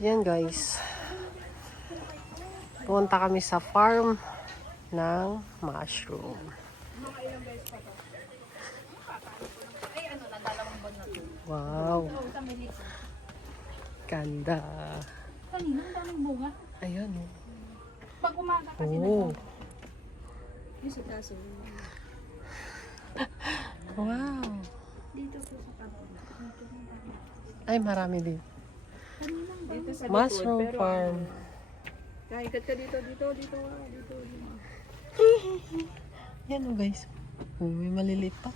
Yan guys. Punta kami sa farm ng mushroom. Wow. Ganda. Kanina, ang daming bunga. Ayan oh. Pag umaga kasi Oh. yung si Kaso. Wow. Dito po sa kanila. Ay, marami din. Dito sa Mushroom farm. Kahikat ka dito. Yan oh guys. Oh, may maliliit pa.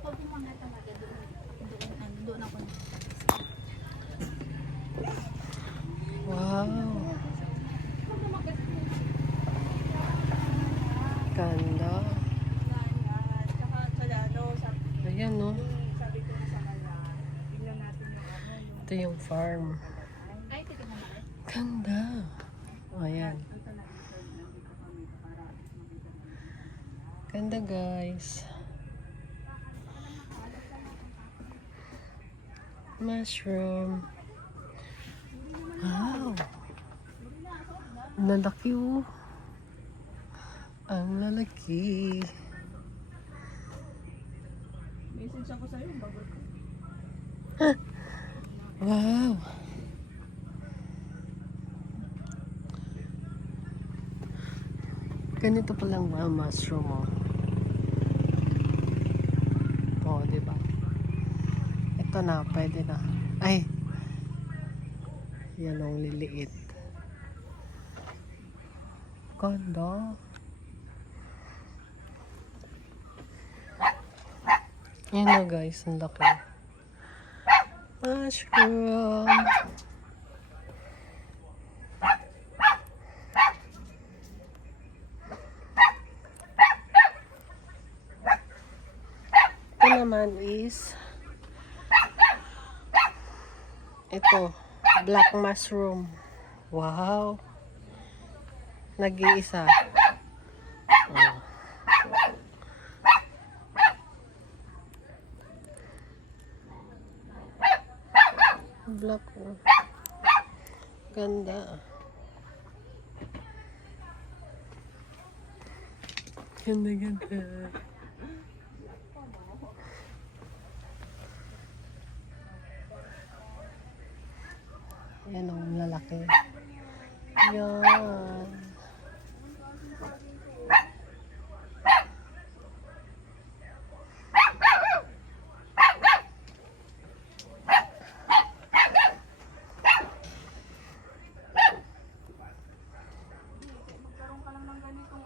Pag umaga talaga doon ako. Wow. Ganda. Ayan no. Ito yung farm. Ay, titignan mo. Ganda. Ayan. Ganda guys. Mushroom. Wow. Lalaki oh. Ang lalaki. Message ako sa'yo, bago. Wow. Ganito palang mga mushroom oh. Oh, di ba? Ito na, pwede na. Ay. Yan ang liliit. Ganda. Yan na guys, ang laki. Mushroom. Ito naman is ito, black mushroom. Wow. Nag-iisa. Oh. Black. Oh. Ganda. Ganda. Yan ang lalaki. Yan.